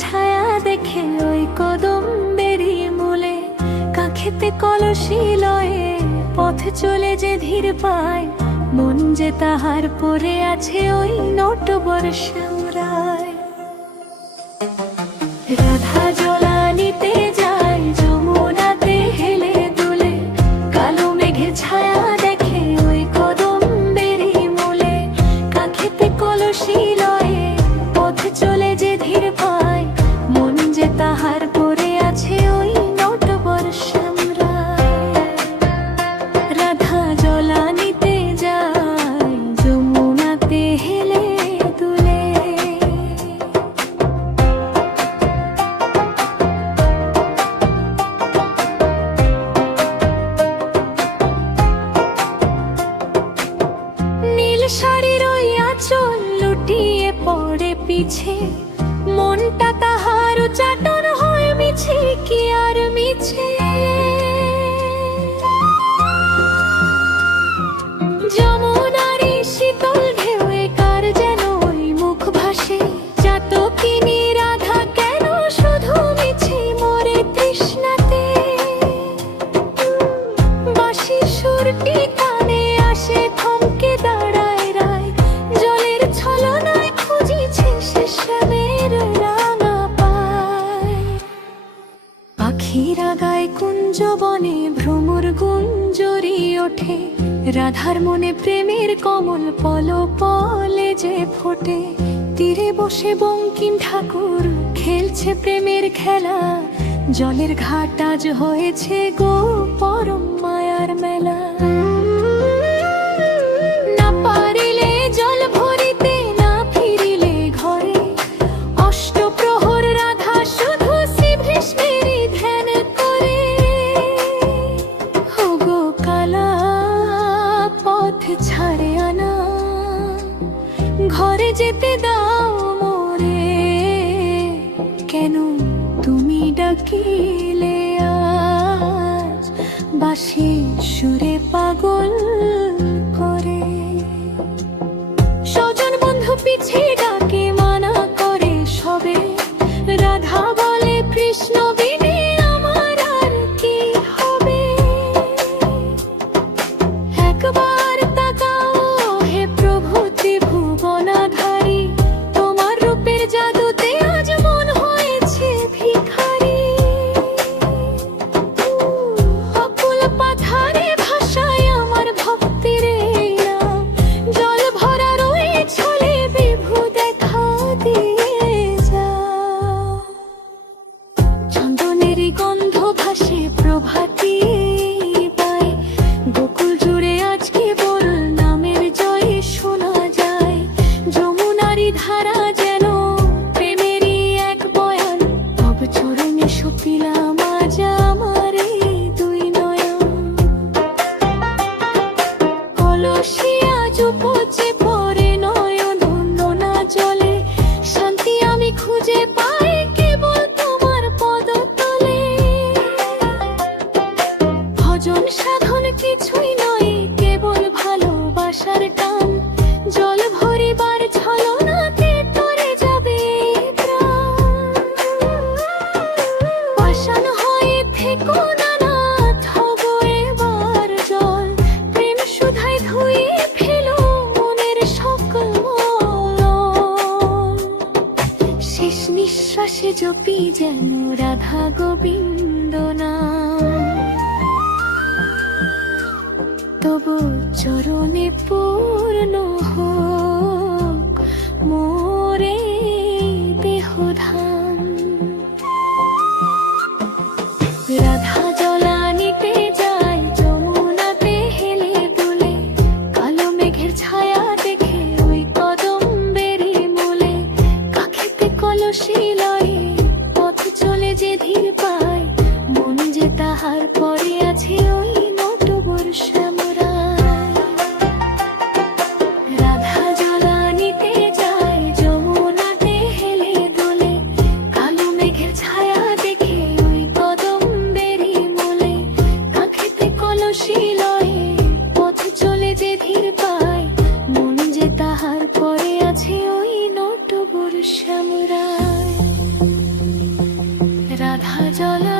ছায়া দেখে ওই কদম্বেরই মূলে, কাখেতে কলসি লয়ে পথ চলে যে ধীর পায়, মন যে তাহার পরে আছে ওই নটবর শ্যামরায়। রাধা জলা নিতে যায় যমুনাতে হেলে দুলে, কালো মেঘের ছায়া দেখে ওই কদম্বেরই মূলে, কাখেতে কলসি লয়ে পথ চলে যে ধীর পায়, মন যে তাহার পরে আছে ওই নটবর শ্যামরায়। রাধা জলা নিতে যায় যমুনাতে হেলে দুলে। নীল শাড়ির ওই আঁচল লুটিয়ে পড়ে পিছে, মনটা তাহার চাটন হয় মিছে কি আর মিছে। যমুনারি শীতল ঢেউয়ে কার যেন ওই মুখ ভাসে, চাতকিনী রাধা কেন শুধু মিছে মরে তৃষ্ণাতে। বাঁশির সুরটি কানে আসে থমকে দাঁড়ায় রায়, জলের ছলনায় খুঁজিছে সে শ্যামের রাঙা পায়। পাখিরা গায় কুঞ্জবনে ভ্রমর গুঞ্জরি ওঠে, রাধার মনে প্রেমের কমল পল পলে যে ফোটে। তীরে বসে বঙ্কিম ঠাকুর খেলছে প্রেমের খেলা, জলের ঘাট আজ হয়েছে গো পরম মায়ার মেলা। না পারিলে জল ভরিতে, না ফিরিলে ঘরে, অষ্টপ্রহর রাধা শুধু শ্রীকৃষ্ণেরই ধ্যান করে। ও গো কালা পথ ছাড়ে আনা, ঘরে যেতে দাও মোরে, কেন তুমি ডাকিলে আজ বাঁশি সুরে পাগল করে। স্বজন বন্ধু পিছে ডাকে মানা করে সবে, রাধা বলে কৃষ্ণ বিনে আমার আর কি হবে। একবার তাকাও হে প্রভু ত্রিভুবনাধারী, তোমার রূপের জাদুতে আজ মন হয়েছে ভিখারি। অকুল পাথারে ভাষায় আমার ভক্তির এই নাম, জল ভরা রয়ে ছলে বিভু দেখা দিয়ে যাও। চন্দনেরই গন্ধ ভাসে প্রভাতী পায়, গোকুল জুড়ে আজ কেবল নামের জয় শোনা যায়। যমুনারি ধারা যেন প্রেমেরই এক বয়ান, তব চরণে সপিলাম আজ আমার এই দুই নয়ন। কলসি আজ উপচে পড়ে নয়ন নোনা জলে, শান্তি আমি খুঁজে পাই কেবল তোমার পদতলে। ভজন সাধন কিছুই নয়, কেবল ভালোবাসার টান, জল ভরিবার ছলনাতে তরে যাবে প্রাণ। পাষাণ হয়ে থেকো না নাথ, হবো এবার জল, প্রেম সুধায় ধুয়ে ফেলো মনের সকল মল। শেষ নিঃশ্বাসে জপি যেন রাধা গোবিন্দ নাম, তবু চরণে পূর্ণ হোক মোরে দেহধাম। রাধা জলা নিতে যায় যমুনাতে হেলে দুলে, কালো মেঘের ছায়া দেখে ওই কদম্বেরই মূলে, কাখেতে কলসি লয়ে পথ চলে যে ধীর পায়, মন যে তাহার পরে আছে ওই নটবর শ্যামরায়। রাধা জল